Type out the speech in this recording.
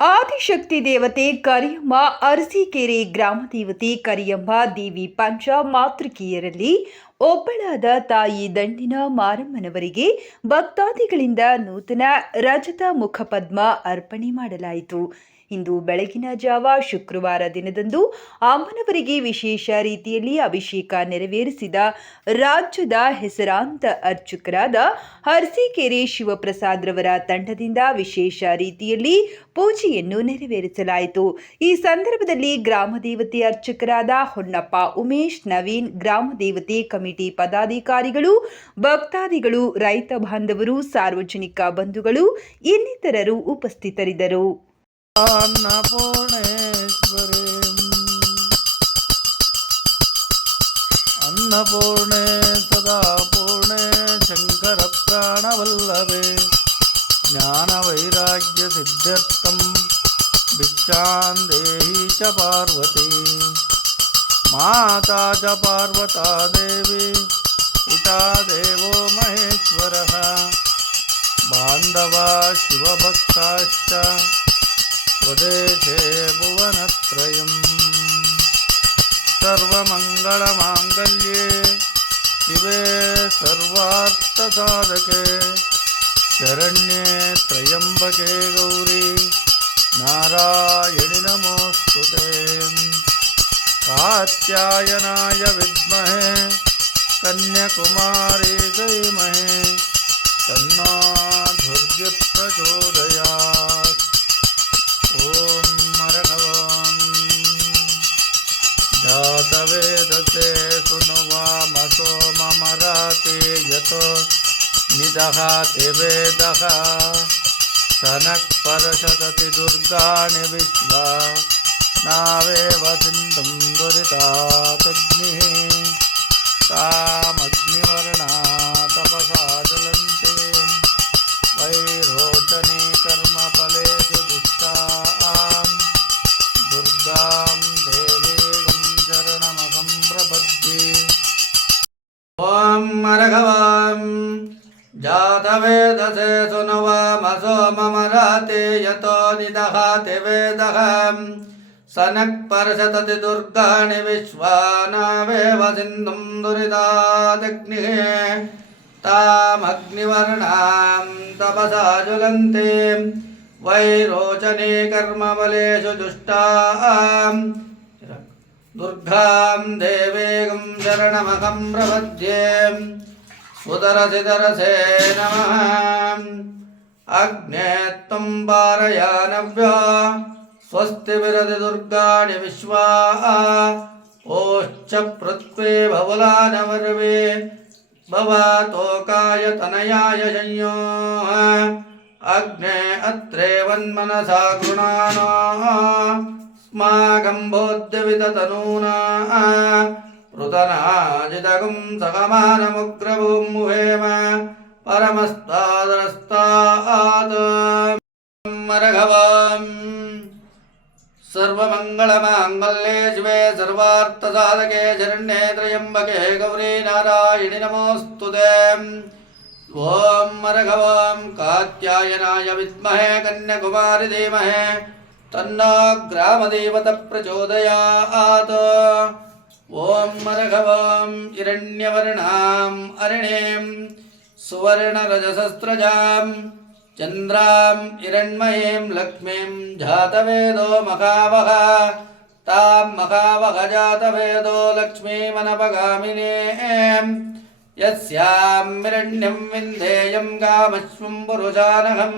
ಆದಿಶಕ್ತಿ ದೇವತೆ ಕರಿಯಮ್ಮ ಅರಸೀಕೆರೆ ಗ್ರಾಮ ದೇವತೆ ಕರಿಯಮ್ಮ ದೇವಿ ಪಂಚ ಮಾತೃಕೆಯರಲ್ಲಿ ಒಬ್ಬಳಾದ ತಾಯಿ ದಂಡಿನ ಮಾರಮ್ಮನವರಿಗೆ ಭಕ್ತಾದಿಗಳಿಂದ ನೂತನ ರಜತ ಮುಖಪದ್ಮ ಅರ್ಪಣೆ ಮಾಡಲಾಯಿತು. ಇಂದು ಬೆಳಗಿನ ಜಾವ ಶುಕ್ರವಾರ ದಿನದಂದು ಅಮ್ಮನವರಿಗೆ ವಿಶೇಷ ರೀತಿಯಲ್ಲಿ ಅಭಿಷೇಕ ನೆರವೇರಿಸಿದ ರಾಜ್ಯದ ಹೆಸರಾಂತ ಅರ್ಚಕರಾದ ಅರಸೀಕೆರೆ ಶಿವಪ್ರಸಾದ್ರವರ ತಂಡದಿಂದ ವಿಶೇಷ ರೀತಿಯಲ್ಲಿ ಪೂಜೆಯನ್ನು ನೆರವೇರಿಸಲಾಯಿತು. ಈ ಸಂದರ್ಭದಲ್ಲಿ ಗ್ರಾಮ ದೇವತೆ ಅರ್ಚಕರಾದ ಹೊನ್ನಪ್ಪ ಉಮೇಶ್ ನವೀನ್, ಗ್ರಾಮ ದೇವತೆ ಕಮಿಟಿ ಪದಾಧಿಕಾರಿಗಳು, ಭಕ್ತಾದಿಗಳು, ರೈತ ಬಾಂಧವರು, ಸಾರ್ವಜನಿಕ ಬಂಧುಗಳು ಇನ್ನಿತರರು ಉಪಸ್ಥಿತರಿದ್ದರು. ಅನ್ನಪೂರ್ಣೇಶ್ವರಿ ಅನ್ನಪೂರ್ಣೆ ಸದಾ ಪೂರ್ಣೆ ಶಂಕರ ಪ್ರಾಣವಲ್ಲಭೆ ಜ್ಞಾನವೈರಾಗ್ಯ ಸಿದ್ಧ್ಯರ್ಥಂ ಭಿಕ್ಷಾಂ ದೇಹಿ ಚ ಪಾರ್ವತಿ ಮಾತಾ ಚ ಪಾರ್ವತಾ ದೇವಿ ಪಿತಾ ದೇವೋ ಮಹೇಶ್ವರಃ ಬಾಂಧವಾ ಶಿವಭಕ್ತಾಶ್ಚ ಸ್ವದೇಶೇ ಭುವನತ್ರಯಂ ಸರ್ವಮಂಗಳಮಾಂಗಲ್ಯೆ ಶಿವೆ ಸರ್ವಾರ್ಥಸಾಧಕೆ ಶರಣ್ಯೆ ತ್ರಯಂಬಕೆ ಗೌರಿ ನಾರಾಯಣಿ ನಮೋಸ್ತುತೆ ಕಾತ್ಯಾಯನಾಯ ವಿದ್ಮಹೆ ಕನ್ಯಾಕುಮಾರಿ ಧೀಮಹಿ ತನ್ನೋ ದುರ್ಗೆ ಪ್ರಚೋದಯಾತ್. ಓಂ ಮರಗವಂ ಜಾತವೇದಸೆ ಸುನುವಾಮಸೋ ಮಮರಾತೆ ಯತೋ ನಿದಹಾತೆ ವೇದಃ ಸನಕ್ ಪರಶತತಿ ದುರ್ಗಾಣಿ ವಿಶ್ವಾ ನಾವೇವ ಸಿಂಧುಂ ದುರಿತಾತಗ್ನಿಃ ತಾಮಗ್ನಿವರ್ಣಾ ತಪಸಾ ಜ್ವಲಂತೆ ವೈರೋಚನೆ ಕರ್ಮ ಫಲೇಷು ದುಷ್ಟಾಂ ದುರ್ಗಾಂ ದೇವೀಂ ಶರಣಮಹಂ ಪ್ರಪದ್ಯೆ. ಓಂ ಮರಘವಾಂ ಜಾತವೇದಸೆ ಸುನುವಾಮಸೋ ಮಮರಾತೆ ಯತೋ ನಿದಹಾತೆ ವೇದಃ ಸನಕ್ ಪರಶತತಿ ದುರ್ಗಾಣಿ ವಿಶ್ವಾನಾವೇವ ಸಿಂಧುಂ ದುರಿತಾದಗ್ನಿಃ ತಾಮಗ್ನಿವರ್ಣಾಂ ತಪಸಾ ಜ್ವಲಂತೆ ವೈರೋಚನೆ ಕರ್ಮಫಲೇಷು ದುಷ್ಟಾಂ ದುರ್ಗಾಂ ದೇವೀಂ ಶರಣಮಹಂ ಪ್ರಪದ್ಯೆ. ಸುತರಸಿ ತರಸೇ ನಮಃ ಅಗ್ನೇ ತ್ವಂ ಪಾರಯಾನವ್ಯೋ ಸ್ವಸ್ತಿ ವಿರದಿ ದುರ್ಗಾಣಿ ವಿಶ್ವಾ ಓಶ್ಚ ಪೃಥ್ವೇ ಭವಲಾನವರ್ವೇ ಭವತೋಕಾಯ ತನಯಾಯ ಸಂಯೋಃ ಅಗ್ನೇ ಅತ್ರೇವನ್ಮನಸಾ ಗೃಣಾನೋ ಸ್ಮಾಕಂ ಬೋಧ್ಯವಿತತನೂನಾ ಪೃತನಾಜಿತಗುಂ ಸಗಮಾನಮುಗ್ರಭೂಂ ಮುಹೇಮ ಪರಮಸ್ತಾದರಸ್ತಾತ್. ಮರಘವಾಂ ಸರ್ವಮಂಗಳಮಾಂಗಲ್ಯೆ ಶಿವೆ ಸರ್ವಾರ್ಥಸಾಧಕೆ ಶರಣ್ಯೆ ತ್ರಯಂಬಕೆ ಗೌರಿ ನಾರಾಯಣಿ ನಮೋಸ್ತುತೆ. ಓಂ ಮರಘವಾಂ ಕಾತ್ಯಾಯನಾಯ ವಿದ್ಮಹೆ ಕನ್ಯಾಕುಮಾರಿ ಧೀಮಹಿ ತನ್ನೋ ಗ್ರಾಮದೇವತ ಪ್ರಚೋದಯಾತ್. ಓಂ ಮರಘವಾಂ ಹಿರಣ್ಯವರ್ಣಾಂ ಅರಿಣೀಂ ಸುವರ್ಣರಜಸಸ್ರಜಾಂ ಚಂದ್ರಾಂ ಹಿರಣ್ಮಯೀಂ ಲಕ್ಷ್ಮೀಂ ಜಾತವೇದೋ ಮಖಾವಹ ತಾಂ ಮಖಾವಹ ಜಾತವೇದೋ ಲಕ್ಷ್ಮೀಮನಪಗಾಮಿನೀಂ ಯಸ್ಯಾಂ ಹಿರಣ್ಯಂ ವಿಂಧೇಯಂ ಗಾಮಶ್ವಂ ಪುರುಷಾನಹಂ